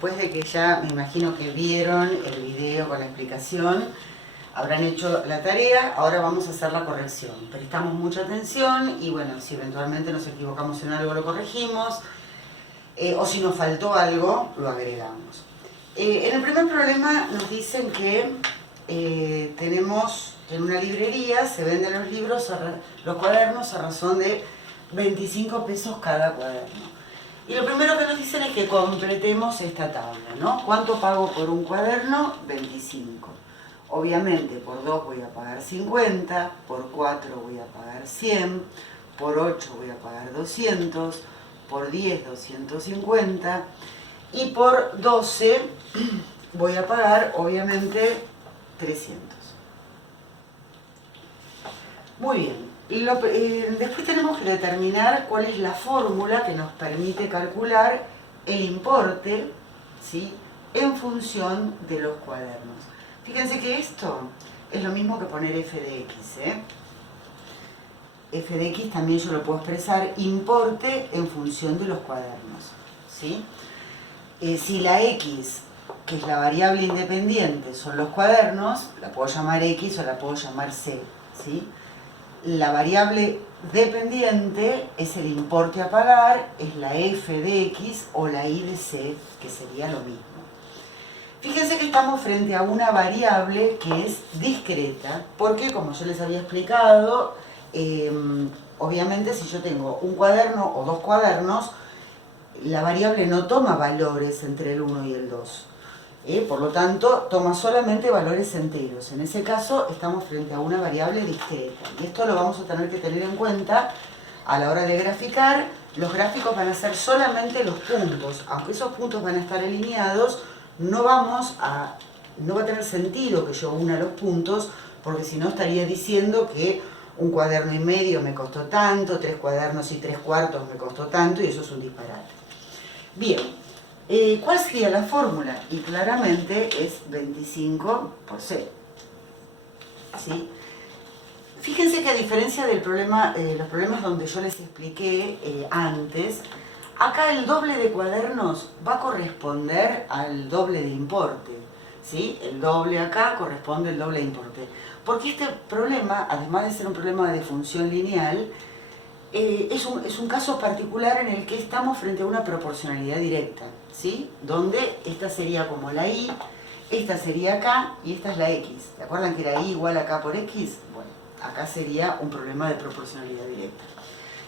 después de que ya me imagino que vieron el video con la explicación, habrán hecho la tarea, ahora vamos a hacer la corrección. Prestamos mucha atención y bueno, si eventualmente nos equivocamos en algo lo corregimos, o si nos faltó algo, lo agregamos. En el primer problema nos dicen que tenemos en una librería, se venden los libros, los cuadernos a razón de 25 pesos cada cuaderno. Y lo primero que nos dicen es que completemos esta tabla, ¿no? ¿Cuánto pago por un cuaderno? 25. Obviamente por 2 voy a pagar 50, por 4 voy a pagar 100, por 8 voy a pagar 200, por 10 250 y por 12 voy a pagar obviamente 300. Muy bien. Después tenemos que determinar cuál es la fórmula que nos permite calcular el importe, ¿sí?, en función de los cuadernos. Fíjense que esto es lo mismo que poner f de x, f de x también yo lo puedo expresar importe en función de los cuadernos, ¿sí? Si la x, que es la variable independiente, son los cuadernos, la puedo llamar x o la puedo llamar c, ¿sí? La variable dependiente es el importe a pagar, es la f de x o la y de c, que sería lo mismo. Fíjense que estamos frente a una variable que es discreta, porque como yo les había explicado, obviamente si yo tengo un cuaderno o 2 cuadernos, la variable no toma valores entre el 1 y el 2. Por lo tanto, toma solamente valores enteros. En ese caso, estamos frente a una variable discreta. Y esto lo vamos a tener que tener en cuenta a la hora de graficar. Los gráficos van a ser solamente los puntos. Aunque esos puntos van a estar alineados, no va a tener sentido que yo una los puntos, porque si no estaría diciendo que un cuaderno y medio me costó tanto, 3 cuadernos y 3/4 me costó tanto, y eso es un disparate. Bien. ¿Cuál sería la fórmula? Y claramente es 25 por c. ¿Sí? Fíjense que a diferencia del problema, los problemas donde yo les expliqué antes, acá el doble de cuadernos va a corresponder al doble de importe. ¿Sí? El doble acá corresponde al doble de importe. Porque este problema, además de ser un problema de función lineal, es un caso particular en el que estamos frente a una proporcionalidad directa, ¿sí? Donde esta sería como la y, esta sería acá y esta es la x. ¿Se acuerdan que era y igual acá por x? Bueno, acá sería un problema de proporcionalidad directa,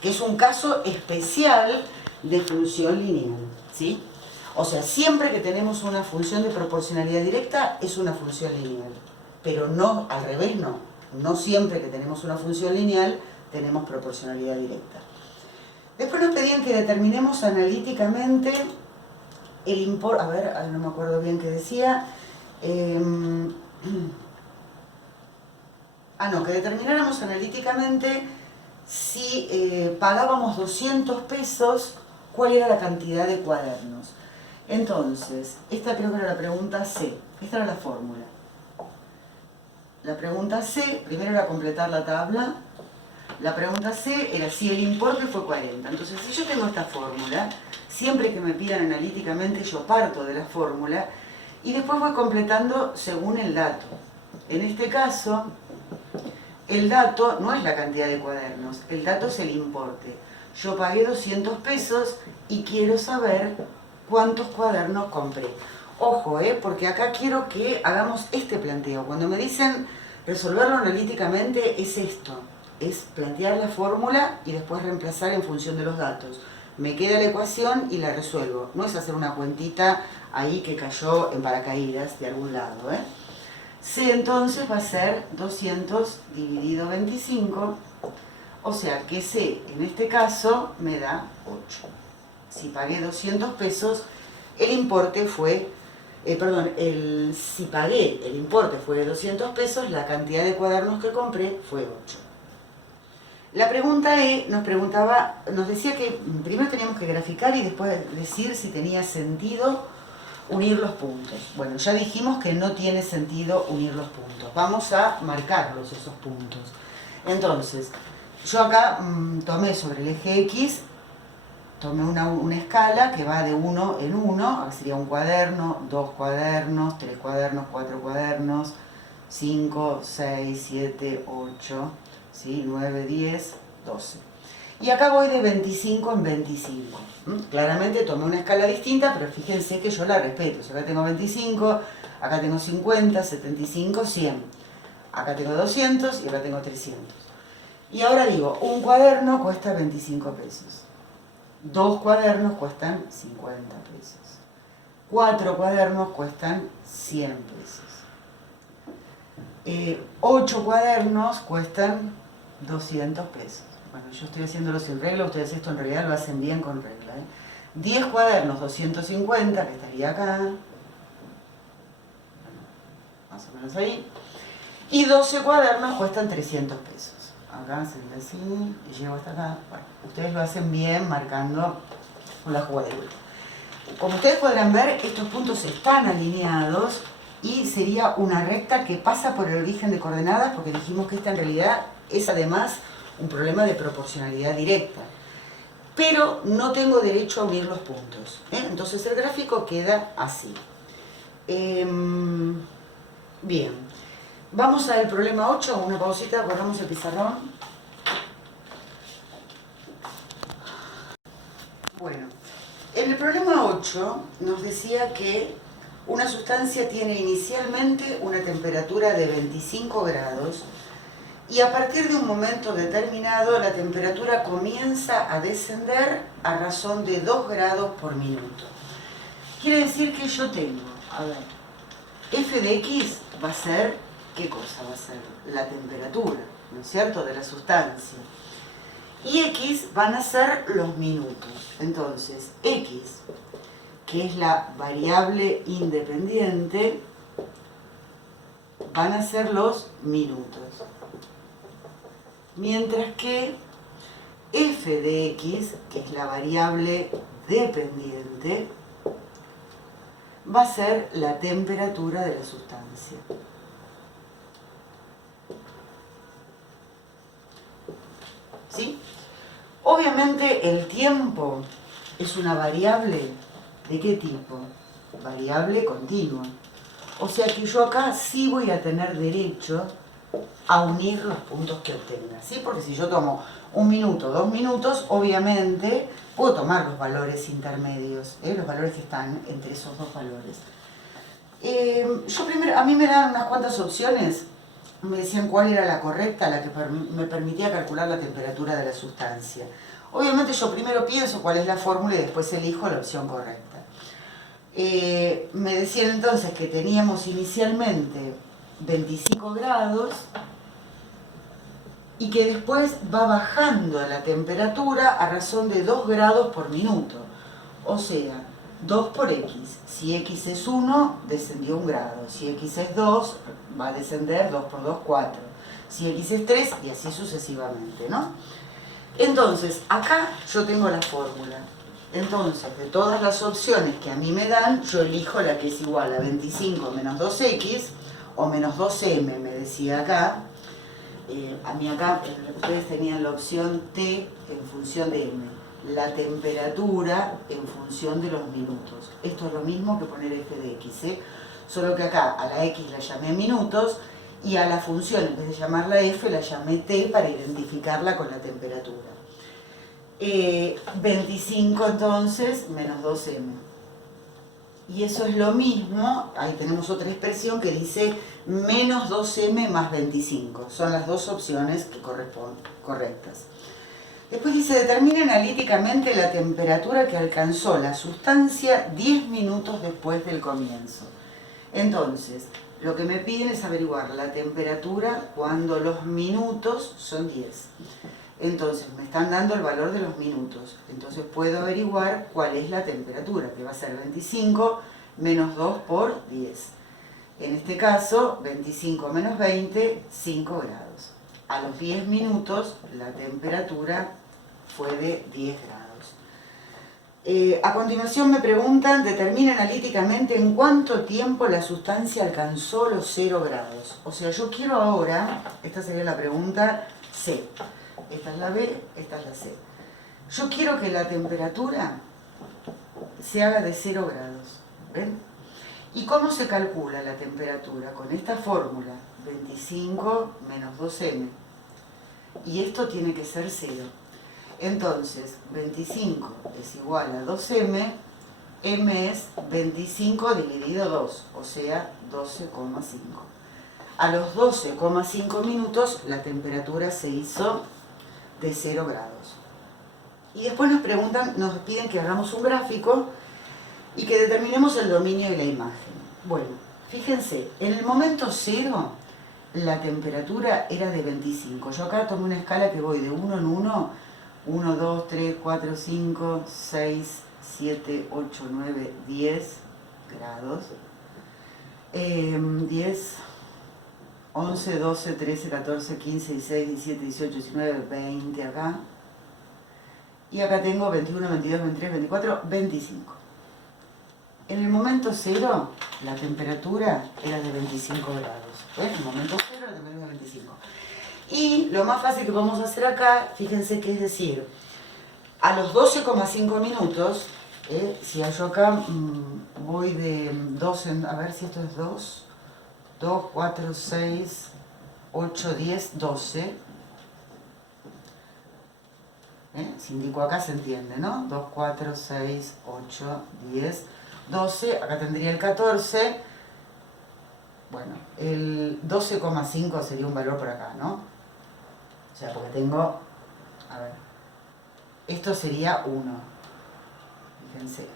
que es un caso especial de función lineal, ¿sí? O sea, siempre que tenemos una función de proporcionalidad directa es una función lineal, pero no, al revés no. No siempre que tenemos una función lineal tenemos proporcionalidad directa. Después nos pedían que determinemos analíticamente el importe, a ver, no me acuerdo bien qué decía, que determináramos analíticamente si pagábamos 200 pesos, cuál era la cantidad de cuadernos. Entonces, esta creo que era la pregunta C, esta era la fórmula. La pregunta C, primero era completar la tabla. La pregunta C era si el importe fue 40. Entonces, si yo tengo esta fórmula, siempre que me pidan analíticamente yo parto de la fórmula y después voy completando según el dato. En este caso, el dato no es la cantidad de cuadernos, el dato es el importe. Yo pagué 200 pesos y quiero saber cuántos cuadernos compré. Ojo, porque acá quiero que hagamos este planteo. Cuando me dicen resolverlo analíticamente es esto. Es plantear la fórmula y después reemplazar en función de los datos. Me queda la ecuación y la resuelvo. No es hacer una cuentita ahí que cayó en paracaídas de algún lado. C entonces va a ser 200 dividido 25, o sea que C en este caso me da 8. Si pagué 200 pesos, el importe fue, si pagué, el importe fue de 200 pesos, la cantidad de cuadernos que compré fue 8. La pregunta E nos decía que primero teníamos que graficar y después decir si tenía sentido unir los puntos. Bueno, ya dijimos que no tiene sentido unir los puntos. Vamos a marcarlos esos puntos. Entonces, yo acá tomé sobre el eje X tomé una escala que va de 1 en 1, sería un cuaderno, 2 cuadernos, 3 cuadernos, 4 cuadernos, 5, 6, 7, 8, ¿sí? 9, 10, 12. Y acá voy de 25 en 25. Claramente tomé una escala distinta, pero fíjense que yo la respeto. Si acá tengo 25, acá tengo 50, 75, 100. Acá tengo 200 y acá tengo 300. Y ahora digo, un cuaderno cuesta 25 pesos. 2 cuadernos cuestan 50 pesos. 4 cuadernos cuestan 100 pesos. 8 cuadernos cuestan 200 pesos. Bueno, yo estoy haciéndolo sin regla, ustedes esto en realidad lo hacen bien con regla. 10 cuadernos, 250, que estaría acá. Más o menos ahí. Y 12 cuadernos cuestan 300 pesos. Acá sería así, y llego hasta acá. Bueno, ustedes lo hacen bien marcando con la jugadura. Como ustedes podrán ver, estos puntos están alineados y sería una recta que pasa por el origen de coordenadas, porque dijimos que esta en realidad es además un problema de proporcionalidad directa. Pero no tengo derecho a unir los puntos. Entonces el gráfico queda así. Bien. Vamos al problema 8, una pausita, borramos el pizarrón. Bueno, en el problema 8 nos decía que una sustancia tiene inicialmente una temperatura de 25 grados y a partir de un momento determinado la temperatura comienza a descender a razón de 2 grados por minuto. Quiere decir que yo tengo, a ver, f de x va a ser, ¿qué cosa va a ser? La temperatura, ¿no es cierto?, de la sustancia. Y x van a ser los minutos. Entonces, x, que es la variable independiente, van a ser los minutos. Mientras que f de x, que es la variable dependiente, va a ser la temperatura de la sustancia. ¿Sí? Obviamente el tiempo es una variable, ¿de qué tipo? Variable continua. O sea que yo acá sí voy a tener derecho a unir los puntos que obtenga, ¿sí? Porque si yo tomo 1 minuto, 2 minutos, obviamente puedo tomar los valores intermedios, los valores que están entre esos dos valores. Yo primero, a mí me dan unas cuantas opciones, me decían cuál era la correcta, la que me permitía calcular la temperatura de la sustancia. Obviamente yo primero pienso cuál es la fórmula y después elijo la opción correcta. Me decían entonces que teníamos inicialmente 25 grados y que después va bajando la temperatura a razón de 2 grados por minuto. O sea, 2 por x. Si x es 1, descendió 1 grado. Si x es 2, va a descender 2 por 2, 4. Si x es 3, y así sucesivamente, ¿no? Entonces, acá yo tengo la fórmula. Entonces, de todas las opciones que a mí me dan, yo elijo la que es igual a 25 menos 2x, o menos 2m, me decía acá. A mí acá, ustedes tenían la opción t en función de m. La temperatura en función de los minutos. Esto es lo mismo que poner f de x, solo que acá a la x la llamé minutos y a la función, en vez de llamarla f, la llamé t para identificarla con la temperatura. 25 entonces menos 2m. Y eso es lo mismo, ahí tenemos otra expresión que dice menos 2m más 25. Son las dos opciones que corresponden, correctas. Después dice, determina analíticamente la temperatura que alcanzó la sustancia 10 minutos después del comienzo. Entonces, lo que me piden es averiguar la temperatura cuando los minutos son 10. Entonces, me están dando el valor de los minutos. Entonces, puedo averiguar cuál es la temperatura, que va a ser 25 menos 2 por 10. En este caso, 25 menos 20, 5 grados. A los 10 minutos, la temperatura fue de 10 grados. A continuación me preguntan, determina analíticamente en cuánto tiempo la sustancia alcanzó los 0 grados. O sea, yo quiero ahora, esta sería la pregunta C. Esta es la B, esta es la C. Yo quiero que la temperatura se haga de 0 grados. ¿Ven? ¿Y cómo se calcula la temperatura? Con esta fórmula, 25 menos 2m. Y esto tiene que ser 0. Entonces, 25 es igual a 2m, m es 25 dividido 2, o sea, 12,5. A los 12,5 minutos la temperatura se hizo de 0 grados. Y después nos piden que hagamos un gráfico y que determinemos el dominio de la imagen. Bueno, fíjense, en el momento 0 la temperatura era de 25. Yo acá tomé una escala que voy de 1 en 1, 2, 3, 4, 5, 6, 7, 8, 9, 10 grados. 10, 11, 12, 13, 14, 15, 16, 17, 18, 19, 20 acá. Y acá tengo 21, 22, 23, 24, 25. En el momento 0, la temperatura era de 25 grados. En el momento 0, la temperatura era de 25. Y lo más fácil que podemos hacer acá, fíjense que es decir, a los 12,5 minutos, si yo acá voy de 2, a ver si esto es 2, 2, 4, 6, 8, 10, 12. Si indico acá se entiende, ¿no? 2, 4, 6, 8, 10, 12. Acá tendría el 14. Bueno, el 12,5 sería un valor por acá, ¿no? O sea, porque tengo, a ver, esto sería 1. Fíjense.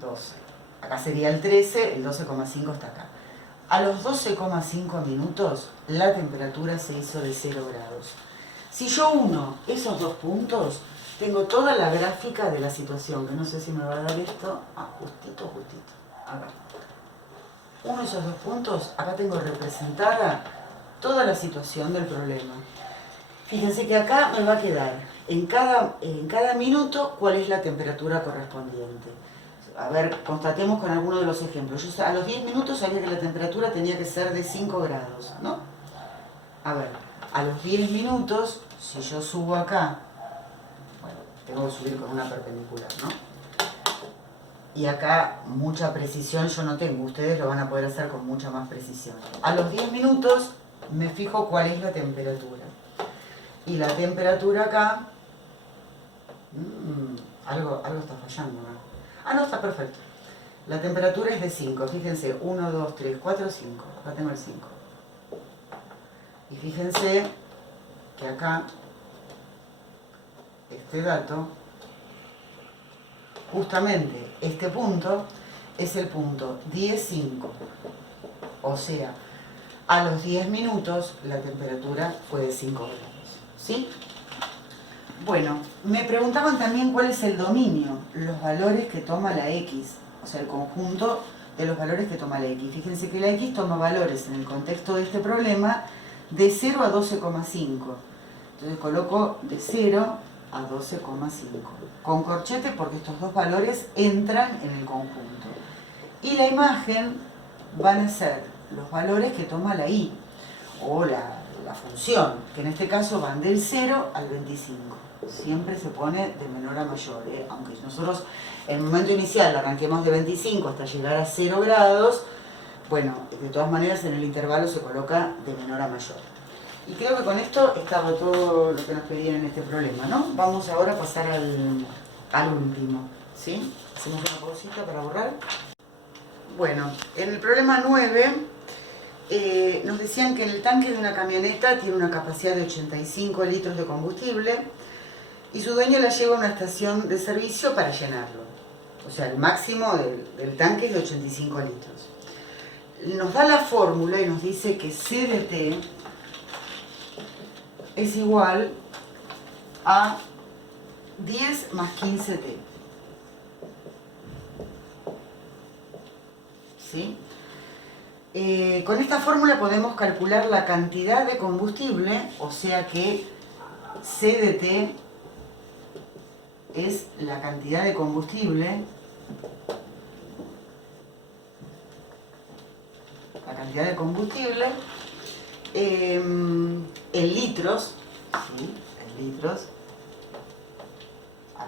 12. Acá sería el 13, el 12,5 está acá. A los 12,5 minutos la temperatura se hizo de 0 grados. Si yo uno esos dos puntos, tengo toda la gráfica de la situación, que no sé si me va a dar esto. Justito. Acá. Uno de esos dos puntos, acá tengo representada toda la situación del problema. Fíjense que acá me va a quedar en cada minuto cuál es la temperatura correspondiente. A ver, constatemos con alguno de los ejemplos. Yo a los 10 minutos sabía que la temperatura tenía que ser de 5 grados, ¿no? A ver, a los 10 minutos, si yo subo acá, bueno, tengo que subir con una perpendicular, ¿no? Y acá mucha precisión yo no tengo, ustedes lo van a poder hacer con mucha más precisión. A los 10 minutos me fijo cuál es la temperatura. Y la temperatura acá, algo está fallando acá. No, está perfecto. La temperatura es de 5, fíjense, 1, 2, 3, 4, 5. Acá tengo el 5. Y fíjense que acá, este dato, justamente este punto es el punto 10,5. O sea, a los 10 minutos la temperatura fue de 5 grados. ¿Sí? Bueno, me preguntaban también cuál es el dominio, los valores que toma la X, o sea, el conjunto de los valores que toma la X. Fíjense que la X toma valores en el contexto de este problema de 0 a 12,5. Entonces coloco de 0 a 12,5. Con corchete porque estos dos valores entran en el conjunto. Y la imagen van a ser los valores que toma la Y, o la función, que en este caso van del 0 al 25. Siempre se pone de menor a mayor, aunque nosotros en el momento inicial arranquemos de 25 hasta llegar a 0 grados, bueno, de todas maneras en el intervalo se coloca de menor a mayor. Y creo que con esto estaba todo lo que nos pedían en este problema, ¿no? Vamos ahora a pasar al último, ¿sí? Hacemos una pausita para borrar. Bueno, en el problema 9 nos decían que el tanque de una camioneta tiene una capacidad de 85 litros de combustible y su dueño la lleva a una estación de servicio para llenarlo. O sea, el máximo del tanque es de 85 litros. Nos da la fórmula y nos dice que C de T es igual a 10 más 15T. ¿Sí? Con esta fórmula podemos calcular la cantidad de combustible, o sea que C de T es la cantidad de combustible, en litros, ¿sí? En litros,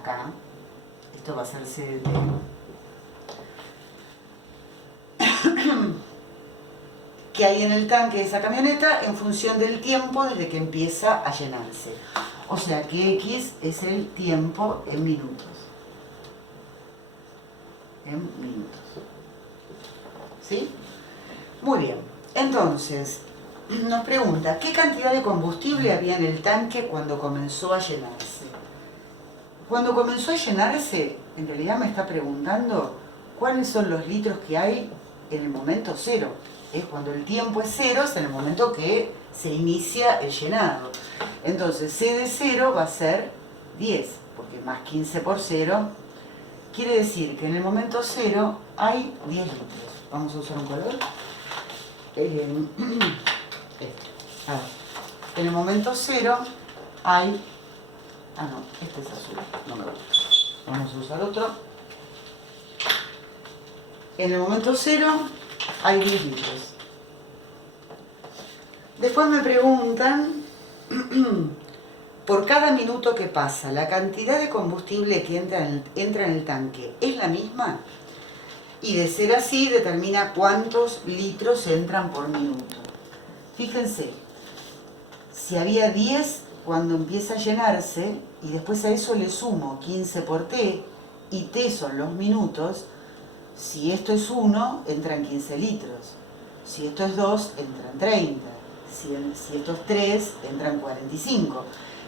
acá, esto va a ser CDT, que hay en el tanque de esa camioneta en función del tiempo desde que empieza a llenarse. O sea que X es el tiempo en minutos. En minutos. ¿Sí? Muy bien. Entonces, nos pregunta, ¿qué cantidad de combustible había en el tanque cuando comenzó a llenarse? Cuando comenzó a llenarse, en realidad me está preguntando cuáles son los litros que hay en el momento cero. Es cuando el tiempo es cero, es en el momento que se inicia el llenado. Entonces, C de 0 va a ser 10, porque más 15 por 0 quiere decir que en el momento 0 hay 10 litros. Vamos a usar un color. A ver. En el momento 0 hay... Ah, no, este es azul, no me gusta. Vamos a usar otro. En el momento 0 hay 10 litros. Después me preguntan, por cada minuto que pasa, ¿la cantidad de combustible que entra en el tanque es la misma? Y de ser así, determina cuántos litros entran por minuto. Fíjense, si había 10 cuando empieza a llenarse, y después a eso le sumo 15 por T, y T son los minutos, si esto es 1, entran 15 litros. Si esto es 2, entran 30. Si esto es 3, entran 45.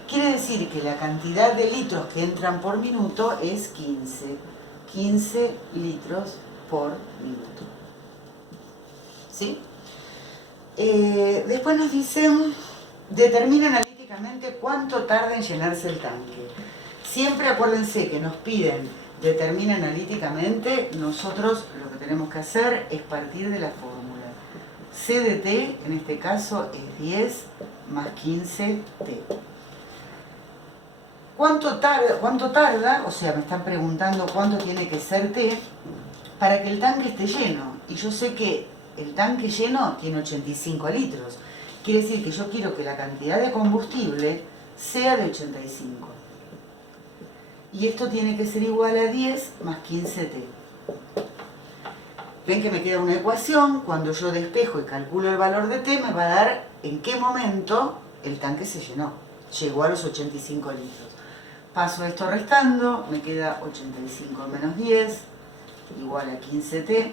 Quiere decir que la cantidad de litros que entran por minuto es 15. 15 litros por minuto. ¿Sí? Después nos dicen, determina analíticamente cuánto tarda en llenarse el tanque. Siempre acuérdense que nos piden, determina analíticamente, nosotros lo que tenemos que hacer es partir de la fórmula. C de T, en este caso, es 10 más 15T. ¿Cuánto tarda? O sea, me están preguntando cuánto tiene que ser T para que el tanque esté lleno. Y yo sé que el tanque lleno tiene 85 litros. Quiere decir que yo quiero que la cantidad de combustible sea de 85. Y esto tiene que ser igual a 10 más 15T. Ven que me queda una ecuación, cuando yo despejo y calculo el valor de T, me va a dar en qué momento el tanque se llenó. Llegó a los 85 litros. Paso esto restando, me queda 85 menos 10, igual a 15T.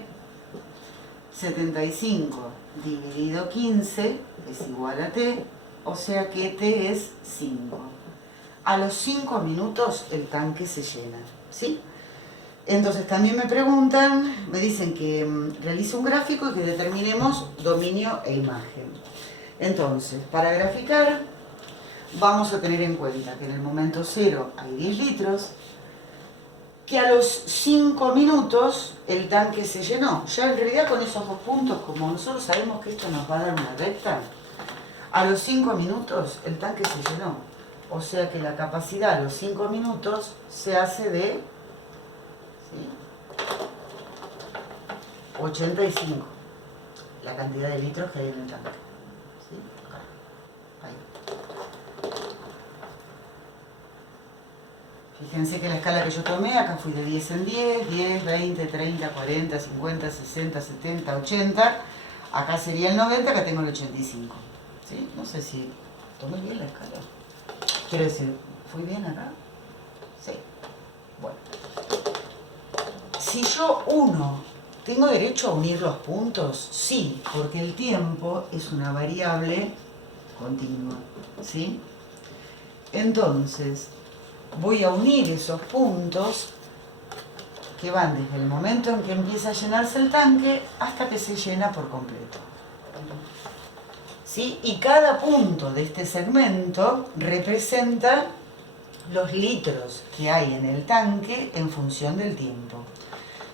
75 dividido 15 es igual a T, o sea que T es 5. A los 5 minutos el tanque se llena, ¿sí? Entonces también me preguntan, me dicen que realice un gráfico y que determinemos dominio e imagen. Entonces, para graficar, vamos a tener en cuenta que en el momento 0 hay 10 litros, que a los 5 minutos el tanque se llenó. Ya en realidad con esos dos puntos, como nosotros sabemos que esto nos va a dar una recta, a los 5 minutos el tanque se llenó. O sea que la capacidad a los 5 minutos se hace de 85, la cantidad de litros que hay en el tanque. ¿Sí? Acá. Ahí. Fíjense que la escala que yo tomé, acá fui de 10 en 10, 10, 20, 30, 40, 50, 60, 70, 80. Acá sería el 90, acá tengo el 85. ¿Sí? No sé si tomé bien la escala. Quiero decir, ¿fui bien acá? Sí. Bueno. Si yo ¿tengo derecho a unir los puntos? Sí, porque el tiempo es una variable continua, ¿sí? Entonces, voy a unir esos puntos que van desde el momento en que empieza a llenarse el tanque hasta que se llena por completo. ¿Sí? Y cada punto de este segmento representa los litros que hay en el tanque en función del tiempo.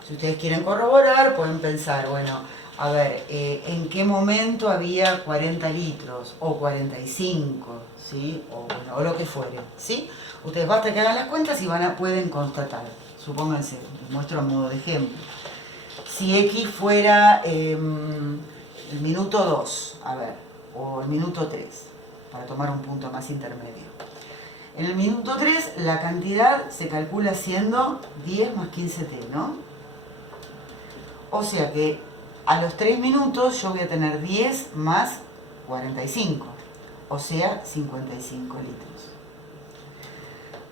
Si ustedes quieren corroborar, pueden pensar, bueno, a ver, ¿en qué momento había 40 litros? O 45, ¿sí? O lo que fuere, ¿sí? Ustedes basta que hagan las cuentas y pueden constatar. Supónganse, les muestro a modo de ejemplo. Si X fuera el minuto 2, a ver, o el minuto 3, para tomar un punto más intermedio. En el minuto 3 la cantidad se calcula siendo 10 más 15t, ¿no? O sea que a los 3 minutos yo voy a tener 10 más 45, o sea 55 litros.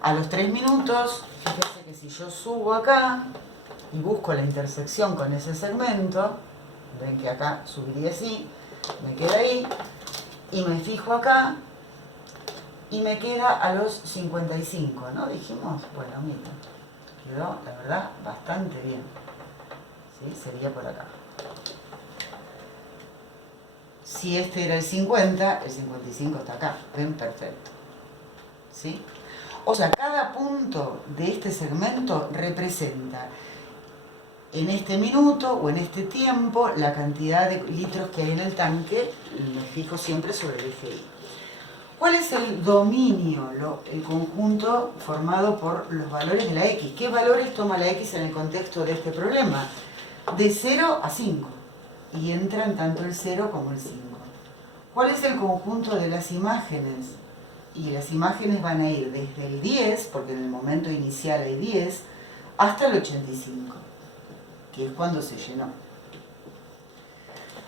A los 3 minutos, fíjense que si yo subo acá y busco la intersección con ese segmento, ven que acá subiría así, me queda ahí, y me fijo acá, y me queda a los 55, ¿no? Dijimos, bueno, mira, quedó, la verdad, bastante bien. ¿Sí? Sería por acá. Si este era el 50, el 55 está acá. Ven, perfecto. ¿Sí? O sea, cada punto de este segmento representa en este minuto o en este tiempo la cantidad de litros que hay en el tanque. Me fijo siempre sobre el eje Y. ¿Cuál es el dominio? El conjunto formado por los valores de la X. ¿Qué valores toma la X en el contexto de este problema? De 0 a 5. Y entran tanto el 0 como el 5. ¿Cuál es el conjunto de las imágenes? Y las imágenes van a ir desde el 10, porque en el momento inicial hay 10, hasta el 85, que es cuando se llenó.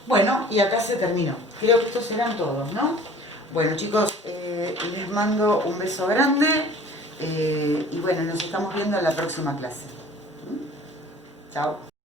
Bueno, y acá se terminó. Creo que estos eran todos, ¿no? Bueno, chicos, les mando un beso grande y bueno, nos estamos viendo en la próxima clase. ¿Mm? Chao.